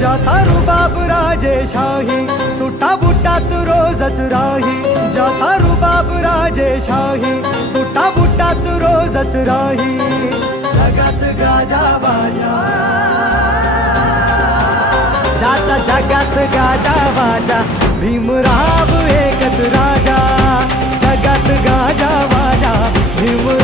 ज्याचा रुबाब राजेशाही, सुटा बुटात रोजच राही. ज्याचा रुबाब राजेशाही, सुटा बुटात रोजच राही. जगात गाजा बाजा, ज्याचा जगात गाजा बाजा, भीमराव एकच राजा. जगात गाजा बाजा, भीमराव